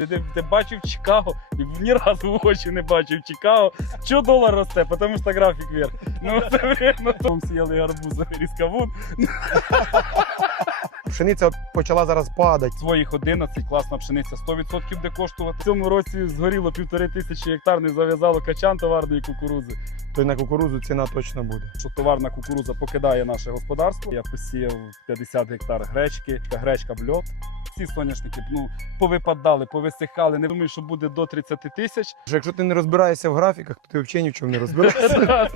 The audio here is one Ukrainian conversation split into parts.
Ти, ти, ти бачив Чикаго? Ні разу в очі не бачив Чикаго. Чого долар росте? Тому що графік вверх. Ну, це время Там сіяли гарбуз, виріс кавун. Пшениця почала зараз падати. Своїх 11 класна пшениця 100% буде коштувати. В цьому році згоріло півтори тисячі гектар, не зав'язало качан товарної кукурудзи. То й на кукурудзу ціна точно буде. Що товарна кукурудза покидає наше господарство. Я посіяв 50 гектар гречки, гречка в льот. Всі соняшники ну, повипадали, повисихали. Не думаю, що буде до 30 тисяч. Якщо ти не розбираєшся в графіках, то ти взагалі ні в чому не розбираєшся.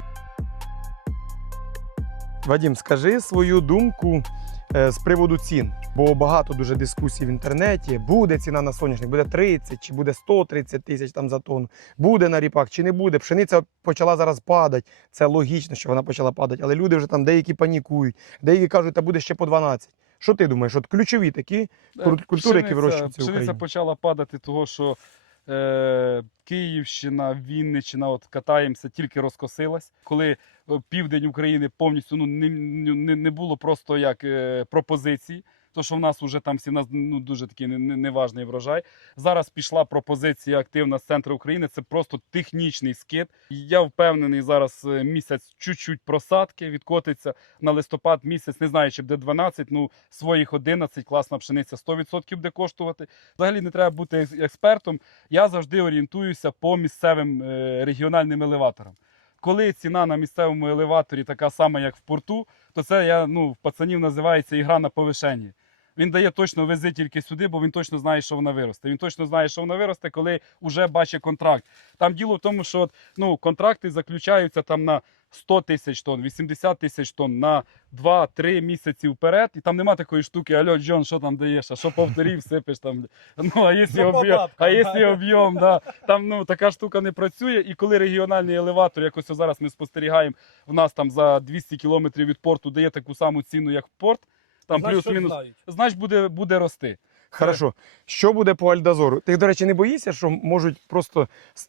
Вадім, скажи свою думку е, з приводу цін. Бо багато дуже дискусій в інтернеті. Буде ціна на соняшник, буде 30 чи буде 130 тисяч там за тонну. Буде на ріпак чи не буде. Пшениця почала зараз падати. Це логічно, що вона почала падати. Але люди вже там деякі панікують, деякі кажуть, та буде ще по 12. Що ти думаєш? От ключові такі Кур- культури, які Пшениця- вирощуються в Пшениця почала падати, того що е, Київщина, Вінниччина, от катаємося, тільки розкосилась. Коли е, південь України повністю ну, не, не, не було просто як пропозиції. пропозицій. То, що в нас вже там всі ну, дуже такий не- не- неважний врожай. Зараз пішла пропозиція активна з центру України. Це просто технічний скид. Я впевнений, зараз е, місяць чуть-чуть просадки відкотиться на листопад місяць. Не знаю, чи буде 12, ну своїх 11, класна пшениця 100% буде коштувати. Взагалі не треба бути експертом. Я завжди орієнтуюся по місцевим е, регіональним елеваторам. Коли ціна на місцевому елеваторі така сама, як в порту, то це я ну в пацанів називається ігра на повишенні. Він дає точно вези тільки сюди, бо він точно знає, що вона виросте. Він точно знає, що вона виросте, коли вже бачить контракт. Там діло в тому, що от, ну, контракти заключаються там на 100 тисяч тонн, 80 тисяч тонн на 2-3 місяці вперед. І там нема такої штуки, альо, Джон, що там даєш, а що повторів, сипиш там. Ну, а якщо об'єм, а якщо об'єм, да. там ну, така штука не працює. І коли регіональний елеватор, якось зараз ми спостерігаємо, в нас там за 200 кілометрів від порту дає таку саму ціну, як в порт, там плюс-мінус, значить буде, буде рости. Хорошо. Що буде по Альдазору? Ти, до речі, не боїшся, що можуть просто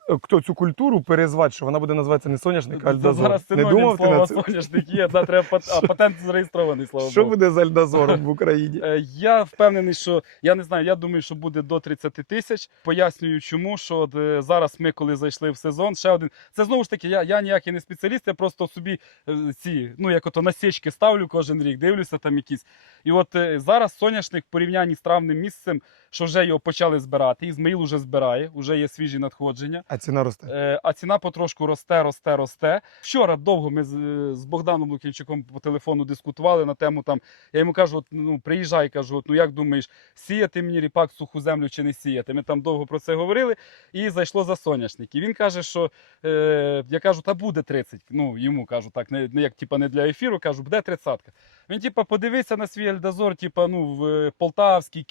е, хто цю культуру перезвати, що вона буде називатися не соняшник, а Альдазор? Зараз Не синонім думав ти слова на це? соняшник є, да, треба пат... а, патент зареєстрований, слава Що буде з Альдазором в Україні? Е, Я впевнений, що я не знаю. Я думаю, що буде до 30 тисяч. Пояснюю, чому що от, е, зараз ми, коли зайшли в сезон, ще один. Це знову ж таки, я, я ніякий не спеціаліст, я просто собі ці, ну як ото насічки ставлю кожен рік, дивлюся там якісь. І от зараз соняшник в порівнянні з травним system що вже його почали збирати. Ізмаїл уже збирає, вже є свіжі надходження. А ціна росте. Е, а ціна потрошку росте, росте, росте. Вчора довго ми з, з Богданом Лукінчуком по телефону дискутували на тему там. Я йому кажу: от, ну приїжджай, кажу, от, ну як думаєш, сіяти мені ріпак в суху землю чи не сіяти? Ми там довго про це говорили, і зайшло за соняшник. І він каже, що е, я кажу, та буде 30. Ну йому кажу, так, не, не як типа не для ефіру, кажу, буде 30. Він, типа, подивиться на свій Ельдазор, типа, ну, в е, Полтавській,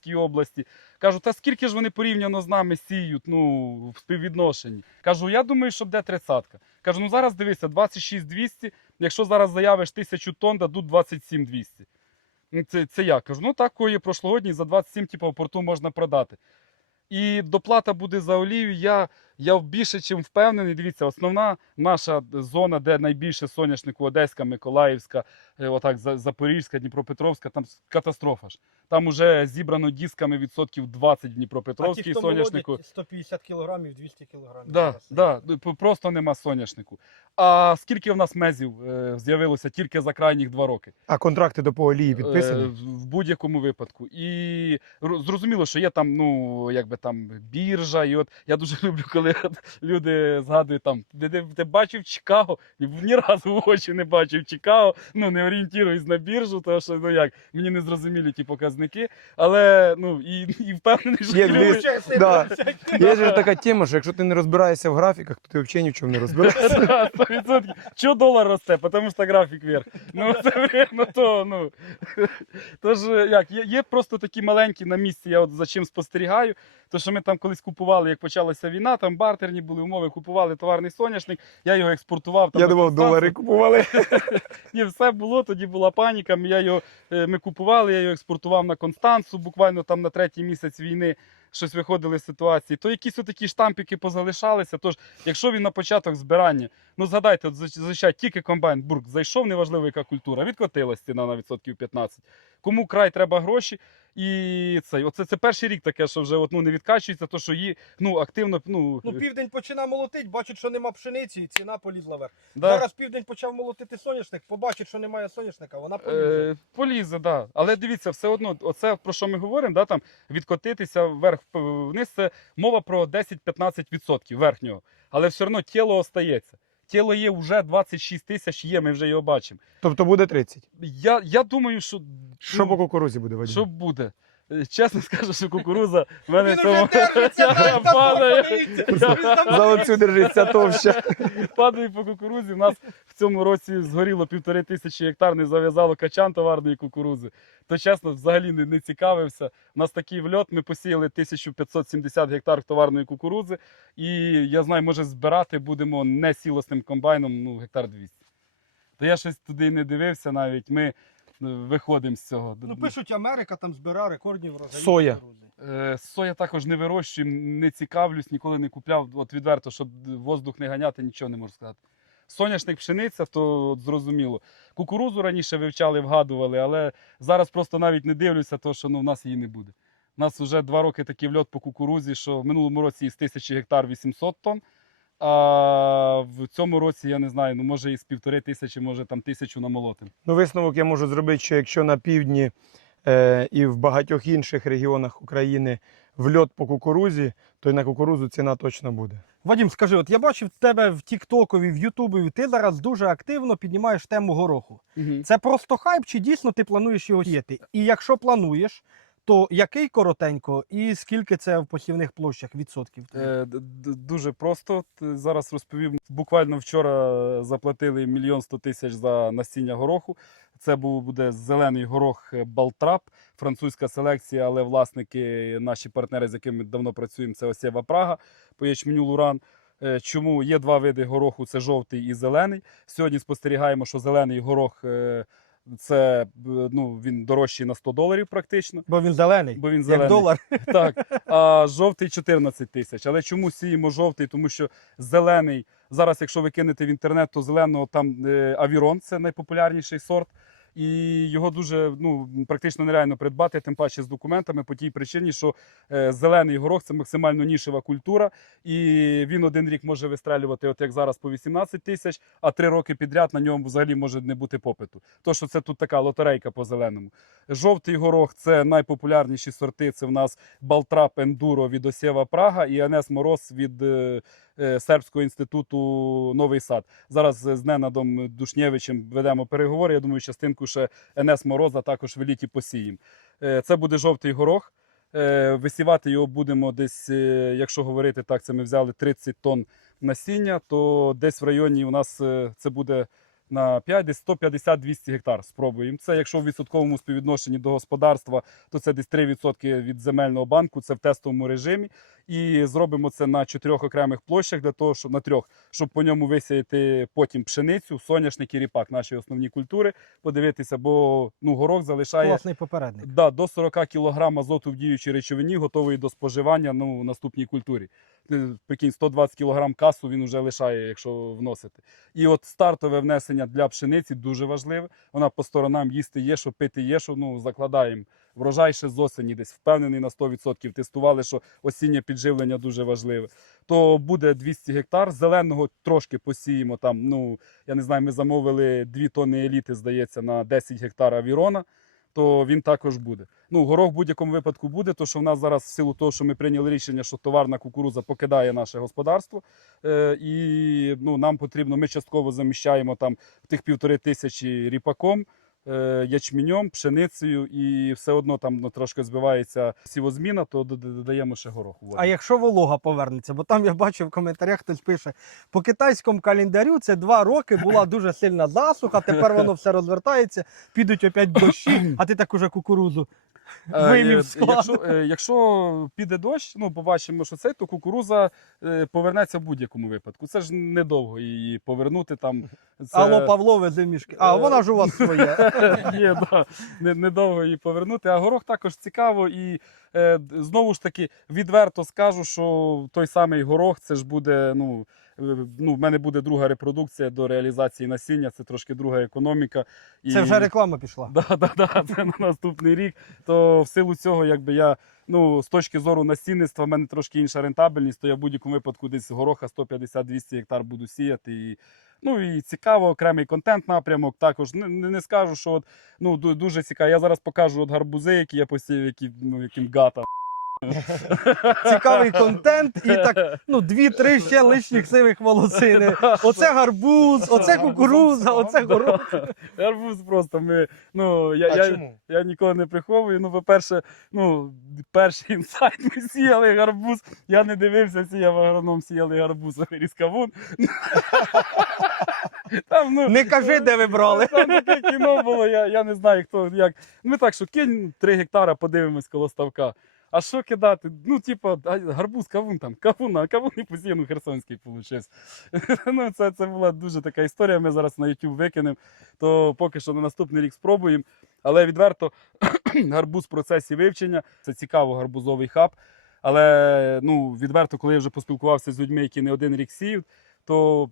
Київській, області. Кажу, та скільки ж вони порівняно з нами сіють, ну, в співвідношенні. Кажу, я думаю, що буде тридцятка. Кажу, ну зараз дивися, 26 200, якщо зараз заявиш тисячу тонн, дадуть 27 200. Ну, Це, це я кажу, ну такої прошлогодній за 27, типу, порту можна продати. І доплата буде за олію. Я, я більше чим впевнений. Дивіться, основна наша зона, де найбільше соняшнику Одеська, Миколаївська, е, отак Запорізька, Дніпропетровська, там катастрофа ж. Там уже зібрано дисками відсотків 20 в А ті, Дніпропетровській хто соняшнику. молодять, 150 кілограмів, 200 кілограмів. Да, да, просто нема соняшнику. А скільки в нас мезів е, з'явилося тільки за крайніх два роки? А контракти до полії Е, підписані? в будь-якому випадку. І зрозуміло, що є там, ну, якби там біржа, і от я дуже люблю, коли от люди згадують там, де ти, ти бачив Чикаго, і ні разу в очі не бачив Чикаго, ну не орієнтуюсь на біржу, тому що ну як, мені не зрозумілі ті показники, але ну і, і впевнений, що Є люди- десь- Да. Є ж така тема, що якщо ти не розбираєшся в графіках, то ти взагалі ні в чому не розбираєшся. Да, 100%. Чого долар росте? Тому що графік вверх. Ну, це видно, то, ну. Тож, як, є, є просто такі маленькі на місці, я от за чим спостерігаю. То, що ми там колись купували, як почалася війна, там бартерні були умови, купували товарний соняшник, я його експортував. Там, Я думав, долари купували. Ні, все було, тоді була паніка. Я його, е, ми купували, я його експортував на Констанцу, буквально там на третій місяць війни щось виходили з ситуації. То якісь отакі штампики позалишалися. Тож, якщо він на початок збирання, ну згадайте, от зазвичай тільки комбайн бурк зайшов, неважливо яка культура, відкотилась ціна на відсотків 15. Кому край треба гроші. І це, оце це перший рік таке, що вже от, ну, не відкачується, то що її ну, активно. Ну, Ну, південь починав молотить, бачить, що нема пшениці, і ціна полізла вверх. да. Зараз південь почав молотити соняшник, побачить, що немає соняшника, вона полізе. Е, полізе, да. Але дивіться, все одно, оце про що ми говоримо, да, там, відкотитися вверх вниз, це мова про 10-15% верхнього. Але все одно тіло остається. Тіло є вже 26 тисяч, є, ми вже його бачимо. Тобто буде 30. Я, я думаю, що, Що по кукурузі буде, Вадим? що буде. Е, Чесно скажу, що кукуруза в мене там падає. За оцю держиться товща. Падає по кукурузі. У нас в цьому році згоріло півтори тисячі гектар, не зав'язало качан товарної кукурузи. То чесно, взагалі не, не цікавився. У нас такий вльот. Ми посіяли 1570 гектар товарної кукурузи. І я знаю, може збирати будемо не сілосним комбайном, ну гектар 200. То я щось туди не дивився навіть. Ми виходимо з цього. Ну, пишуть, Америка там збира рекордні врожаї. Соя. Е, Соя також не вирощую, не цікавлюсь, ніколи не купляв. От відверто, щоб воздух не ганяти, нічого не можу сказати. Соняшник, пшениця, то от зрозуміло. Кукурузу раніше вивчали, вгадували, але зараз просто навіть не дивлюся, то, що ну, в нас її не буде. У нас вже два роки такий вльот по кукурузі, що в минулому році із тисячі гектар 800 тонн, а в цьому році, я не знаю, ну може із півтори тисячі, може там тисячу намолотим. Ну, висновок я можу зробити, що якщо на півдні е, і в багатьох інших регіонах України вльот по кукурузі, то й на кукурузу ціна точно буде. Вадим, скажи, от я бачив тебе в Тіктокові, в Ютубі, ти зараз дуже активно піднімаєш тему гороху. Це просто хайп, чи дійсно ти плануєш його сіяти? І якщо плануєш, то який коротенько і скільки це в посівних площах відсотків? Е, Дуже просто. Зараз розповім. Буквально вчора заплатили мільйон сто тисяч за насіння гороху. Це буде зелений горох е, Балтрап, французька селекція, але власники, наші партнери, з якими давно працюємо, це Осєва Прага по ячменю Луран. Е, Чому є два види гороху: це жовтий і зелений. Сьогодні спостерігаємо, що зелений горох е, це ну, він дорожчий на 100 доларів практично. Бо він зелений, Бо він як долар. Так, а жовтий 14 тисяч. Але чому сіємо жовтий? Тому що зелений, зараз, якщо ви кинете в інтернет, то зеленого там е, Авірон це найпопулярніший сорт. І його дуже ну, практично нереально придбати, тим паче з документами, по тій причині, що е, зелений горох це максимально нішева культура, і він один рік може вистрелювати, от як зараз по 18 тисяч, а три роки підряд на ньому взагалі може не бути попиту. То, що це тут така лотерейка по зеленому. Жовтий горох це найпопулярніші сорти. Це в нас Балтрап Ендуро від Осєва Прага і Анес Мороз від е, Сербського інституту Новий Сад. Зараз з Ненадом Душнєвичем ведемо переговори. Я думаю, частинку ще Енес Мороза також в еліті посіємо. Е, Це буде жовтий горох. Е, Висівати його будемо десь, е, якщо говорити так, це ми взяли 30 тонн насіння, то десь в районі у нас е, це буде на 5, десь 150-200 гектар. Спробуємо. Це якщо в відсотковому співвідношенні до господарства, то це десь 3% від земельного банку, це в тестовому режимі. І зробимо це на чотирьох окремих площах для того, щоб на трьох, щоб по ньому висіяти потім пшеницю, соняшник і ріпак, наші основні культури, подивитися, бо ну горох залишає Класний попередник. Да, до 40 кг азоту в діючій речовині, готовий до споживання ну, в наступній культурі. Прикинь, 120 кг касу він вже лишає, якщо вносити. І от стартове внесення для пшениці дуже важливе. Вона по сторонам їсти є, що пити є, що ну, закладаємо. Врожай ще з осені десь впевнений на 100%. Тестували, що осіннє підживлення дуже важливе. То буде 200 гектар. Зеленого трошки посіємо там. Ну я не знаю, ми замовили 2 тонни еліти, здається, на 10 гектар авірона то він також буде. Ну, горох в будь-якому випадку буде, то що в нас зараз, в силу того, що ми прийняли рішення, що товарна кукуруза покидає наше господарство, е, і ну, нам потрібно, ми частково заміщаємо там тих півтори тисячі ріпаком, е, ячменем, пшеницею, і все одно там ну, трошки збивається сівозміна, то додаємо ще гороху. А якщо волога повернеться, бо там я бачу в коментарях, хтось пише: по китайському календарю це два роки була дуже сильна засуха, тепер воно все розвертається, підуть опять дощі, а ти так уже кукурузу. Е, вимів склад. Якщо, е, якщо піде дощ, ну побачимо, що це, то кукуруза е, повернеться в будь-якому випадку. Це ж недовго її повернути там. Це... Алло, Павло, вези мішки. А, вона ж у вас своя. Є, да. Недовго її повернути. А горох також цікаво. І знову ж таки відверто скажу, що той самий горох це ж буде ну, ну, в мене буде друга репродукція до реалізації насіння, це трошки друга економіка. Це вже реклама пішла. Да, да, да, це на наступний рік. То в силу цього, якби я ну з точки зору насінництва, в мене трошки інша рентабельність, то я в будь-якому випадку десь гороха 150-200 гектар буду сіяти. І, ну і цікаво, окремий контент напрямок. Також не, не скажу, що от, ну дуже цікаво. Я зараз покажу от гарбузи, які я посів, які ну яким гата. Цікавий контент, і так, ну, дві-три ще лишніх сивих волосини. Оце гарбуз, оце кукуруза, оце горох. Гарбуз просто ми. Ну я, А я, чому? Я ніколи не приховую. Ну, по-перше, ну, перший інсайт ми сіяли гарбуз. Я не дивився, сіяв агроном, сіяли гарбуз, а виріс кавун. Там, ну, Не кажи, де ви брали. Там таке кіно було, я, я не знаю, хто як. Ми так, що кинь 3 гектара, подивимось коло ставка. А що кидати? Ну, типу, гарбуз, кавун там, кавун, а кавун і постійно херсонський получився. ну, це, це була дуже така історія. Ми зараз на YouTube викинемо, то поки що на наступний рік спробуємо. Але відверто гарбуз в процесі вивчення. Це цікаво, гарбузовий хаб. Але ну, відверто, коли я вже поспілкувався з людьми, які не один рік сіють, то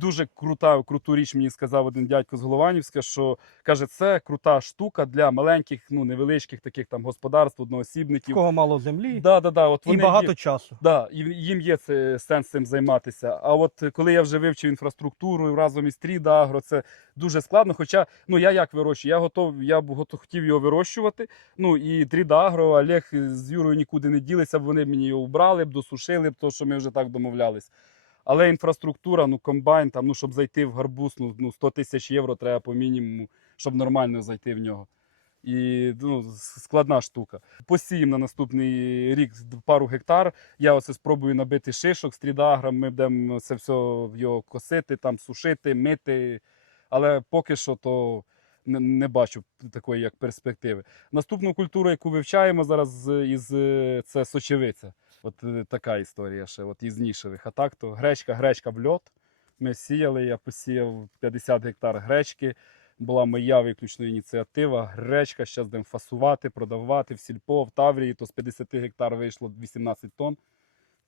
дуже крута, круту річ мені сказав один дядько з Голованівська, що каже, це крута штука для маленьких, ну невеличких таких там господарств, В одноосібників. кого мало землі Да, да, да, от і багато є- часу. Да, і їм є це сенс цим займатися. А от коли я вже вивчив інфраструктуру разом із Тріда Агро, це дуже складно. Хоча ну я як вирощую, я готов, я б готов хотів його вирощувати. Ну і Тріда Агро, Олег з Юрою нікуди не ділися, б вони мені його убрали б, досушили б, то що ми вже так домовлялись. Але інфраструктура, ну комбайн, там, ну, щоб зайти в гарбуз, ну, ну 100 тисяч євро треба по мінімуму, щоб нормально зайти в нього. І ну, складна штука. Посіємо на наступний рік пару гектар. Я оце спробую набити шишок з трідаграм. Ми будемо це все його косити, там, сушити, мити. Але поки що то не, не бачу такої як перспективи. Наступну культуру, яку вивчаємо зараз із е, це сочевиця. От е, така історія ще, от із нішевих. А так то гречка, гречка в льот. Ми сіяли, я посіяв 50 гектар гречки. Була моя виключна ініціатива. Гречка, зараз будемо фасувати, продавати в сільпо, в Таврії, то з 50 гектар вийшло 18 тонн.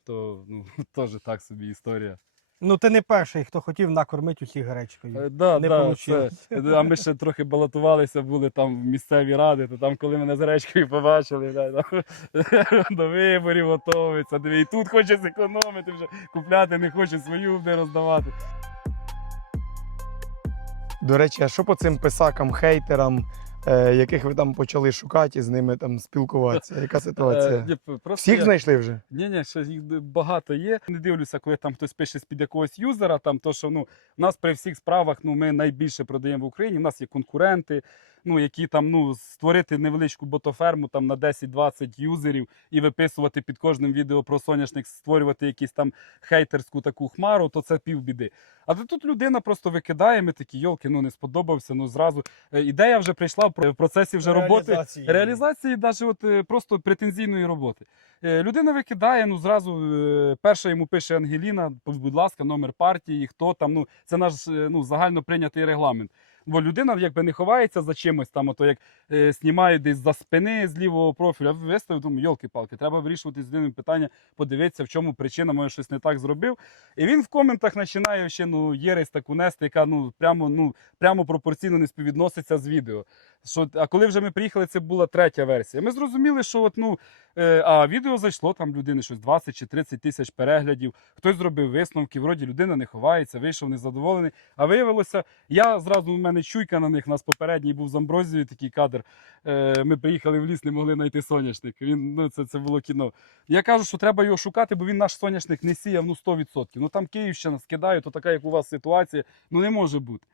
То ну, теж так собі історія. Ну, ти не перший, хто хотів накормити усіх гречкою. Е, Да, Не да, це, а ми ще трохи балотувалися, були там в місцеві ради, то там, коли мене з речкою побачили, да, там, до виборів готовиться. І тут хоче зекономити, вже купляти не хоче, свою буде роздавати. До речі, а що по цим писакам, хейтерам, е, яких ви там почали шукати і з ними там спілкуватися? Яка Е, ситуація? ні, просто Всіх я- знайшли вже? Ні, ні, ще їх багато є. Не дивлюся, коли там хтось пише з-під якогось юзера, там то що ну в нас при всіх справах ну ми найбільше продаємо в Україні. У нас є конкуренти, ну які там ну створити невеличку ботоферму там на 10-20 юзерів і виписувати під кожним відео про соняшник, створювати якісь там хейтерську таку хмару, то це півбіди. А тут людина просто викидає, ми такі йолки, ну не сподобався. Ну зразу Е, ідея вже прийшла в про- в процесі вже роботи. Реалізації навіть от е, просто претензійної роботи. Е, Людина викидає, ну зразу перша йому пише Ангеліна, будь ласка, номер партії, хто там. Ну це наш ну, загально прийнятий регламент. Бо людина якби не ховається за чимось, там, ото як е, знімають десь за спини з лівого профіля, виставив, думаю, йолки-палки, треба вирішувати з людиною питання, подивитися, в чому причина, може щось не так зробив. І він в коментах починає ще ну, єресь таку нести, яка ну, прямо, ну, прямо пропорційно не співвідноситься з відео. Що, а коли вже ми приїхали, це була третя версія. Ми зрозуміли, що от, ну, е, а відео зайшло там людини щось 20 чи 30 тисяч переглядів. Хтось зробив висновки, вроді людина не ховається, вийшов незадоволений. А виявилося, я зразу у мене чуйка на них. У нас попередній був з Амброзією такий кадр. Е, ми приїхали в ліс, не могли знайти соняшник. Він, ну, це, це було кіно. Я кажу, що треба його шукати, бо він наш соняшник не сіяв ну 100%. Ну там Київщина скидає, то така, як у вас ситуація, ну не може бути.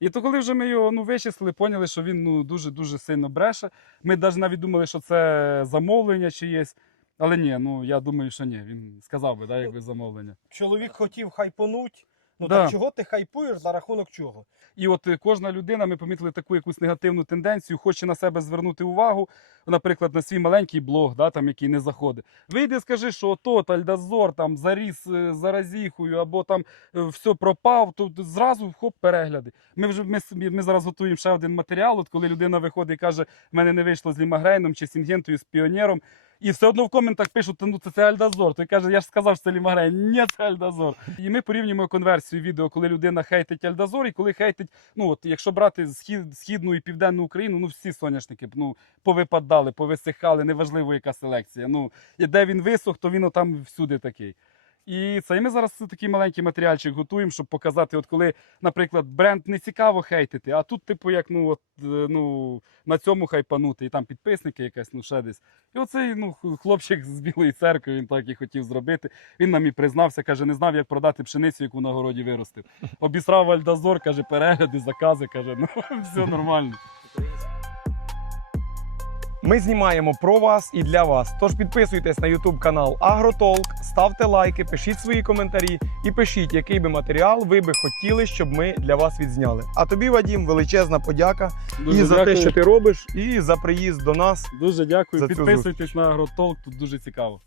І то, коли вже ми його ну, вичислили, поняли, що він ну, дуже-дуже сильно бреше. Ми навіть навіть думали, що це замовлення чиєсь. Але ні, ну я думаю, що ні. Він сказав би, да, якби замовлення. Чоловік хотів хайпонуть. Ну Да. так чого ти хайпуєш за рахунок чого? І от е, кожна людина, ми помітили таку якусь негативну тенденцію, хоче на себе звернути увагу, наприклад, на свій маленький блог, да, там, який не заходить. Вийди, скажи, що то Альдазор там заріс е, заразіхою, або там е, все пропав, то зразу хоп, перегляди. Ми вже ми, ми зараз готуємо ще один матеріал. От коли людина виходить і каже, в мене не вийшло з лімагрейном чи сінгентою з піонером. І все одно в коментах пишуть, ну це, це Альдазор. Той каже, я ж сказав, що це Лімагрей. Ні, це Альдазор. І ми порівнюємо конверсію відео, коли людина хейтить Альдазор, і коли хейтить, ну от якщо брати схід, східну і південну Україну, ну всі соняшники ну, повипадали, повисихали, неважливо, яка селекція. Ну, і де він висох, то він отам всюди такий. І це і ми зараз такий маленький матеріальчик готуємо, щоб показати, от коли, наприклад, бренд не цікаво хейтити, а тут, типу, як ну, от, е, ну, на цьому хайпанути, і там підписники якась, ну ще десь. І оцей ну, хлопчик з Білої церкви, він так і хотів зробити. Він нам і признався, каже, не знав, як продати пшеницю, яку на городі виростив. Обісрав Альдазор, каже, перегляди, закази, каже, ну все нормально. Ми знімаємо про вас і для вас. Тож підписуйтесь на YouTube канал Агротолк, ставте лайки, пишіть свої коментарі і пишіть, який би матеріал ви би хотіли, щоб ми для вас відзняли. А тобі, Вадім, величезна подяка Дуже і за дякую. те, що ти робиш, і за приїзд до нас. Дуже дякую. Підписуйтесь на Агротолк, тут дуже цікаво.